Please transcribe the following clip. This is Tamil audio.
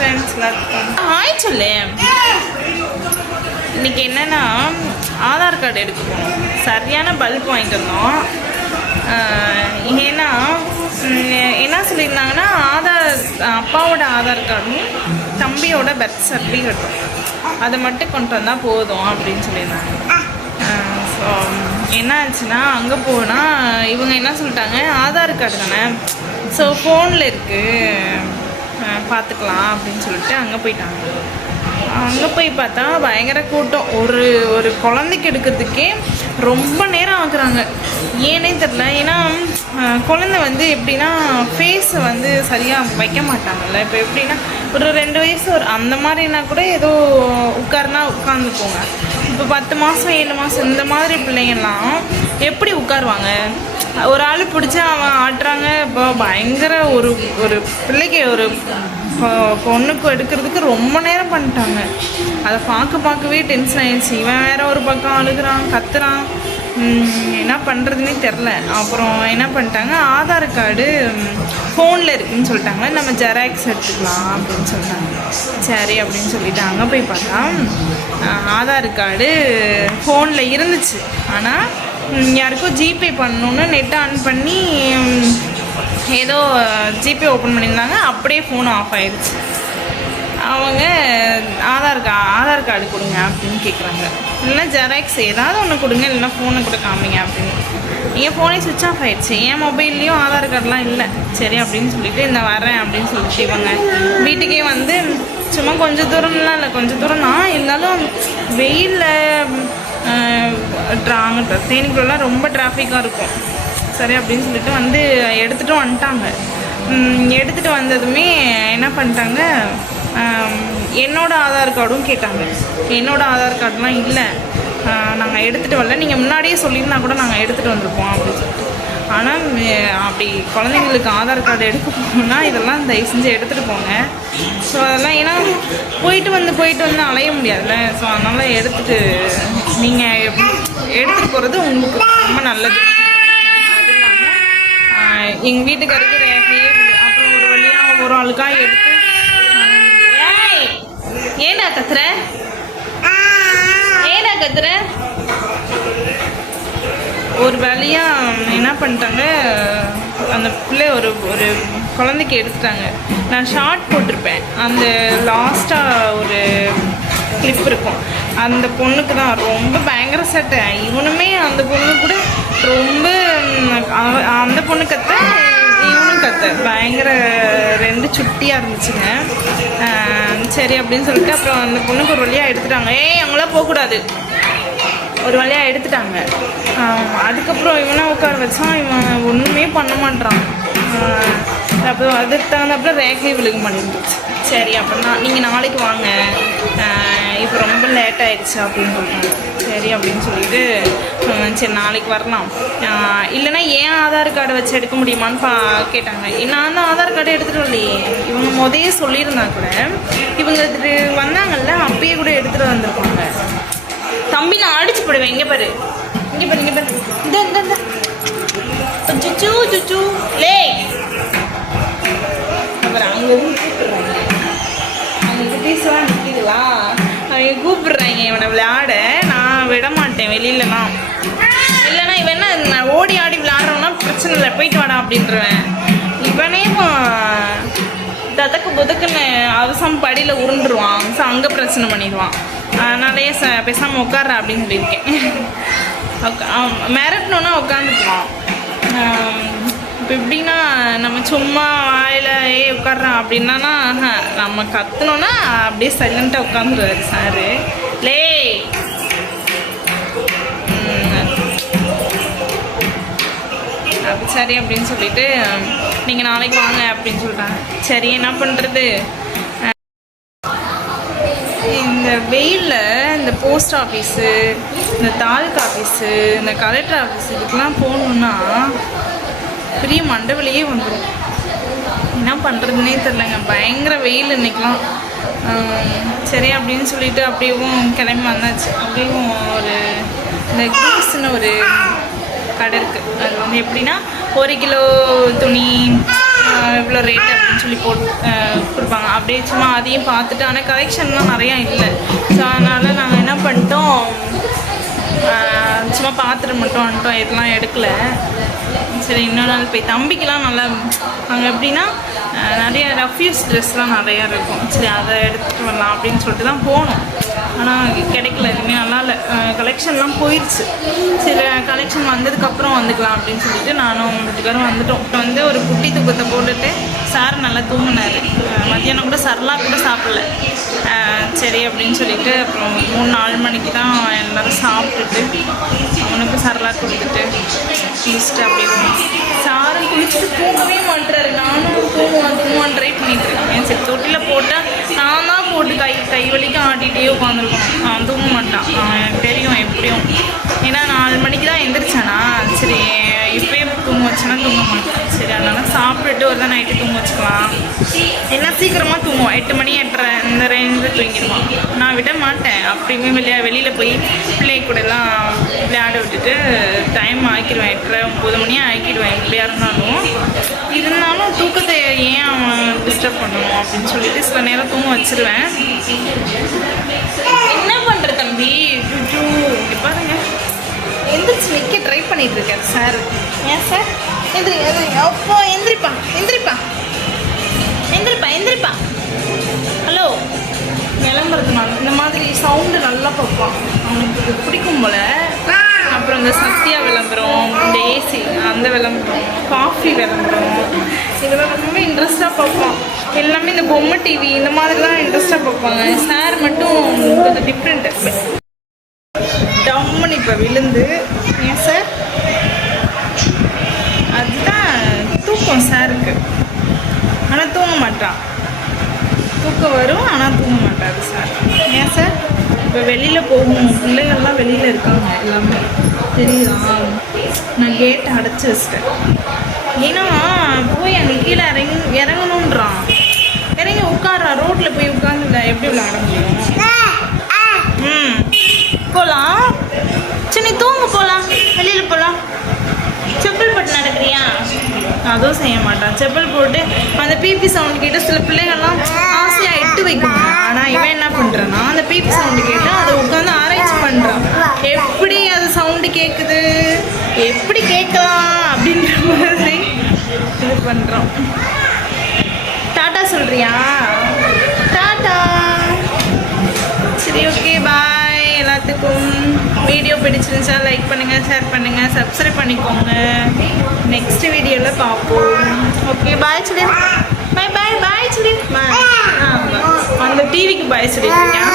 ஃப்ரெண்ட்ஸ் எல்லாத்துக்கும் ஹாய் சொல்லு. இன்றைக்கி என்னென்னா ஆதார் கார்டு எடுக்க போனோம். சரியான பல்ப் வாங்கிட்டு வந்தோம். ஏன்னா என்ன சொல்லியிருந்தாங்கன்னா அப்பாவோட ஆதார் கார்டும் தம்பியோட பர்த் சர்டிஃபிகேட்டும் அதை மட்டும் கொண்டு வந்தால் போதும் அப்படின்னு சொல்லியிருந்தாங்க. ஸோ என்ன ஆச்சுன்னா அங்கே போனால் இவங்க என்ன சொல்லிட்டாங்க, ஆதார் கார்டு தானே, ஸோ ஃபோனில் இருக்குது பார்த்துக்கலாம் அப்படின்னு சொல்லிட்டு அங்கே போயிட்டாங்க. அங்கே போய் பார்த்தா பயங்கர கூட்டம். ஒரு குழந்தைக்கு எடுக்கிறதுக்கே ரொம்ப நேரம் ஆகுறாங்க. ஏன்னே தெரில. ஏன்னா குழந்தை வந்து எப்படின்னா ஃபேஸை வந்து சரியாக வைக்க மாட்டாங்கல்ல. இப்போ எப்படின்னா ஒரு 2 வயசு அந்த மாதிரினா கூட ஏதோ உட்காருனா உட்காந்துப்போங்க. இப்போ 10 மாதம் 7 மாதம் இந்த மாதிரி பிள்ளைங்கள்லாம் எப்படி உட்காருவாங்க? ஒரு ஆள் பிடிச்சி அவன் ஆட்டுறாங்க. இப்போ பயங்கர ஒரு பிள்ளைக்கு ஒரு பொண்ணுக்கு எடுக்கிறதுக்கு ரொம்ப நேரம் பண்ணிட்டாங்க. அதை பார்க்கவே டென்ஷன் ஆயிடுச்சு. இவன் வேற ஒரு பக்கம் அழுகுறான், கத்துறான், என்ன பண்ணுறதுனே தெரில. அப்புறம் என்ன பண்ணிட்டாங்க, ஆதார் கார்டு ஃபோனில் இருக்குதுன்னு சொல்லிட்டாங்க, நம்ம ஜெராக்ஸ் எடுத்துக்கலாம் அப்படின்னு சொல்லிட்டாங்க. சரி அப்படின்னு சொல்லிட்டு அங்கே போய் பார்த்தா ஆதார் கார்டு ஃபோனில் இருந்துச்சு. ஆனால் யாருக்கும் ஜிபே பண்ணணுன்னு நெட்டை ஆன் பண்ணி ஏதோ ஜிபே ஓப்பன் பண்ணியிருந்தாங்க. அப்படியே ஃபோன் ஆஃப் ஆயிடுச்சு. அவங்க ஆதார் கார்டு கொடுங்க அப்படின்னு கேட்குறாங்க. இல்லைன்னா ஜெராக்ஸ் ஏதாவது ஒன்று கொடுங்க, இல்லைன்னா ஃபோனை கூட காமிங்க அப்படின்னு. என் ஃபோனே சுவிட்ச் ஆஃப் ஆகிடுச்சு. என் மொபைல்லையும் ஆதார் கார்டெலாம் இல்லை. சரி அப்படின்னு சொல்லிட்டு இந்த வரேன் அப்படின்னு சொல்லிட்டு இவங்க வீட்டுக்கே வந்து சும்மா கொஞ்சம் தூரம்லாம் இல்லை, கொஞ்சம் தூரம் தான் இருந்தாலும் வெயிலில் தேனிக்குள்ளலாம் ரொம்ப டிராஃபிக்காக இருக்கும். சரி அப்படின்னு சொல்லிட்டு வந்து எடுத்துகிட்டும் வந்துட்டாங்க. எடுத்துகிட்டு வந்ததுமே என்ன பண்ணிட்டாங்க, என்னோடய ஆதார் கார்டும் கேட்டாங்க. என்னோடய ஆதார் கார்டெலாம் இல்லை, நாங்கள் எடுத்துகிட்டு வரல, நீங்கள் முன்னாடியே சொல்லியிருந்தா கூட நாங்கள் எடுத்துகிட்டு வந்திருப்போம் அப்படின்னு சொல்லிட்டு. ஆனால் அப்படி குழந்தைங்களுக்கு ஆதார் கார்டு எடுக்க போகணுன்னா இதெல்லாம் தயவு செஞ்சு எடுத்துகிட்டு போங்க. ஸோ அதெல்லாம் ஏன்னா போயிட்டு வந்து அலைய முடியாதுல்ல. ஸோ அதனால் நீங்கள் எடுத்துகிட்டு போகிறது உங்களுக்கு ரொம்ப நல்லது. அது இல்லாமல் எங்கள் வீட்டுக்காருக்கு ரேகையே அப்புறம் ஒரு வழியாக ஒரு ஆளுக்காக எடுத்து ஏண்டா கத்துற ஒரு வழியாக என்ன பண்ணிட்டாங்க, அந்த பிள்ளை ஒரு குழந்தைக்கு எடுத்துட்டாங்க. நான் ஷார்ட் போட்டிருப்பேன், அந்த லாஸ்ட்டாக ஒரு கிளிப் இருக்கும். அந்த பொண்ணுக்கு தான் ரொம்ப பயங்கர சட்டை. இவனுமே அந்த பொண்ணு கூட ரொம்ப அந்த பொண்ணு கத்த இவனும் கத்த பயங்கர 2 சுட்டியாக இருந்துச்சுங்க. சரி அப்படின்னு சொல்லிட்டு அப்புறம் அந்த பொண்ணுக்கு ஒரு வழியாக எடுத்துட்டாங்க. அங்கெல்லாம் போகக்கூடாது, ஒரு வழியாக எடுத்துட்டாங்க. அதுக்கப்புறம் இவனை உட்கார வச்சான். இவன் ஒன்றுமே பண்ண மாட்டான். அப்புறம் அதுக்கு தகுந்தாப்புல ரேகை விழுக மாட்டேங்குது. சரி அப்படின்னா நீங்கள் நாளைக்கு வாங்க, இப்போ ரொம்ப லேட் ஆகிடுச்சு அப்படின்னு சொல்லிட்டாங்க. சரி அப்படின்னு சொல்லிட்டு சரி நாளைக்கு வரலாம், இல்லைன்னா ஏன் ஆதார் கார்டை வச்சு எடுக்க முடியுமான்னு கேட்டாங்க. நான் தான் ஆதார் கார்டை எடுத்துகிட்டு வரலையே. இவங்க முதலே சொல்லியிருந்தா கூட இவங்க வந்தாங்கல்ல, அப்பயே கூட எடுத்துகிட்டு வந்திருப்பாங்க. தம்பி நான் அடிச்சு போடுவேன். இங்கே பாரு இந்த சுச்சு சுச்சு லே. அப்புறம் அங்கேருந்து கூப்பிடுறாங்க. அவங்க குட்டீஸ்லாம் நிற்கிதுங்களா, அவங்க கூப்பிடுறாங்க இவனை விளையாட. நான் விட மாட்டேன் வெளியிலலாம். இல்லைன்னா இவன் என்ன ஓடி ஆடி விளையாடுறவனா பிரச்சனை இல்லை, போயிட்டு வாடா அப்படின்றவன். இவனே ததக்கு புதக்குன்னு அவசரம் படியில் உருண்டுருவான். ஸோ அங்கே பிரச்சனை பண்ணிடுவான். அதனாலேயே பேசாமல் உட்கார்ற அப்படின்னு சொல்லியிருக்கேன். மிரட்டணுன்னா உட்காந்துக்குவான். இப்போ எப்படின்னா நம்ம சும்மா வாயில் உட்காடுறான் அப்படின்னா நம்ம கற்றுனோன்னா அப்படியே சைலண்ட்டாக உட்காந்துருவாரு சாரு. லே அப்போ சரி அப்படின்னு சொல்லிட்டு நீங்கள் நாளைக்கு வாங்க அப்படின்னு சொல்கிறாங்க. சரி என்ன பண்ணுறது, இந்த வெயிலில் இந்த போஸ்ட் ஆஃபீஸு, இந்த தாலுக்கா ஆஃபீஸு, இந்த கலெக்டர் ஆஃபீஸ் இதுக்கெலாம் போகணுன்னா பெரிய மண்டவலியே வந்துடும். என்ன பண்ணுறதுனே தெரிலங்க, பயங்கர வெயில் இன்றைக்கெலாம். சரி அப்படின்னு சொல்லிட்டு அப்படியும் கிளம்பி வந்தாச்சு. அப்படியும் இந்த கிரீஸ்ன்னு ஒரு கடை இருக்குது. அது வந்து எப்படின்னா 1 கிலோ துணி இவ்வளோ ரேட்டு அப்படின்னு சொல்லி கொடுப்பாங்க. அப்படி அப்படியே சும்மா அதையும் பார்த்துட்டு, ஆனால் கலெக்ஷன்லாம் நிறையா இல்லை. ஸோ அதனால் நாங்கள் என்ன பண்ணிட்டோம், சும்மா பார்த்துட்டு மட்டும் வந்துட்டோம், எதுலாம் எடுக்கலை. சரி இன்னொரு நாள் போய் தம்பிக்கெலாம் நல்லா அங்கே எப்படின்னா நிறைய ரஃப்யூஸ் ட்ரெஸ்லாம் நிறையா இருக்கும். சரி அதை எடுத்துகிட்டு வரலாம் அப்படின்னு சொல்லிட்டு தான் போனோம். ஆனால் கிடைக்கல, எதுவுமே நல்லா இல்லை, கலெக்ஷன்லாம் போயிடுச்சு. சரி கலெக்ஷன் வந்ததுக்கப்புறம் வந்துக்கலாம் அப்படின்னு சொல்லிட்டு நானும் வீட்டுக்காரும் வந்துட்டோம். இப்போ வந்து ஒரு குட்டி தூக்கத்தை போட்டுட்டு சார் நல்லா தூங்கினார். மத்தியானம் கூட சரலாக கூட சாப்பிடல. சரி அப்படின்னு சொல்லிட்டு அப்புறம் 3-4 மணிக்கு தான் எல்லோரும் சாப்பிட்டுட்டு அவனுக்கு சரலாக கொடுத்துட்டு குளிச்சுட்டு அப்படியே சாரும் குளிச்சுட்டு தூங்கவே மாட்டுறாரு. நானும் தூங்குவான் ட்ரை பண்ணிட்டு இருக்கேன். சரி தொட்டியில் போட்டால் நான் தான் போட்டு கை வலிக்கும் ஆட்டிகிட்டே உட்காந்துருக்கணும். அவன் தூங்க மாட்டான், எனக்கு தெரியும் எப்படியும். ஏன்னா 4 மணிக்கு தான் எந்திரிச்சானா, சரி இப்போயே தூங்க வச்சேன்னா தூங்க மாட்டேன். சரி அதனால் சாப்பிட்டுட்டு ஒரு தான் நைட்டு தூங்க வச்சுக்கலாம். என்ன சீக்கிரமாக தூங்குவோம், 8 மணி 8:30 இந்த ரேஞ்சில் தூங்கிடுவான். நான் விட மாட்டேன், அப்படியுமே வெளியில் போய் பிள்ளை கூடலாம் விளையாட விட்டுட்டு டைம் ஆக்கிடுவேன். 8:30-9 மணியாக ஆக்கிடுவேன் எப்படியா இருந்தாலும் தூக்கத்தை ஏன் அவன் டிஸ்டர்ப் பண்ணணும் அப்படின்னு சொல்லிட்டு சில நேரம் தூங்க வச்சிருவேன். என்ன பண்ணுற தம்பி, பாருங்க எந்திரிச்சு நிற்க ட்ரை பண்ணிட்டு இருக்காரு சார். ஏன் சார் அப்போ எந்திரிப்பா. ஹலோ விளம்பரத்துனால இந்த மாதிரி சவுண்டு நல்லா பார்ப்பான், அவனுக்கு பிடிக்கும் போல. அப்புறம் இந்த சத்யா விளம்பரம், இந்த ஏசி அந்த விளம்பரம், காஃபி விளம்பரம், இதெல்லாம் ரொம்ப இன்ட்ரெஸ்டாக பார்ப்பான். எல்லாமே இந்த பொம்மை டிவி இந்த மாதிரி தான் இன்ட்ரெஸ்டாக பார்ப்பாங்க. சார் மட்டும் கொஞ்சம் டிஃப்ரெண்ட்டு. டம்முன்னு இப்போ விழுந்து ஏன் சார் அதுதான் தூக்கம் சாருக்கு. ஆனால் தூங்க மாட்டான், தூக்கம் வரும் ஆனால் தூங்க மாட்டார் சார். ஏன் சார் இப்போ வெளியில் போகும் பிள்ளைகள்லாம் வெளியில் இருக்காங்க எல்லாமே தெரியுதா. நான் கேட்டை அடைச்சி வச்சிட்டேன். ஏன்னா போய் அங்கே கீழே இறங்கணுன்றான். இறங்கி உட்கார்றான், ரோட்டில் போய் உட்காந்துல எப்படி விளையாட முடியும். போகலாம், சரி தூங்க போகலாம், வெளியில் போகலாம். செப்பல் போட்டு நடக்கிறியா, அதுவும் செய்ய மாட்டான். செப்பல் போட்டு அந்த பிபி சவுண்ட் கேட்டு சில பிள்ளைகள்லாம் ஆசையாக இட்டு வைக்கணும். ஆனால் இவன் என்ன பண்ணுறான்னா அந்த பிபி சவுண்டு கேட்டு அதை உட்காந்து ஆராய்ச்சி பண்ணுறான். எப்படி அது சவுண்டு கேட்குது, எப்படி கேட்கலாம் அப்படின்ற மாதிரி இது பண்ணுறோம். டாட்டா சொல்கிறியா, டாட்டா. சரி ஓகே பாய். எல்லாத்துக்கும் வீடியோ பிடிச்சிருந்துச்சா லைக் பண்ணுங்கள், ஷேர் பண்ணுங்கள், சப்ஸ்கிரைப் பண்ணிக்கோங்க. நெக்ஸ்ட் வீடியோவில் பார்ப்போம். ஓகே பாய் சொல்லி, பாய் சொல்லி, பாய் அந்த டிவிக்கு பாய் சொல்லியிருக்கேன்.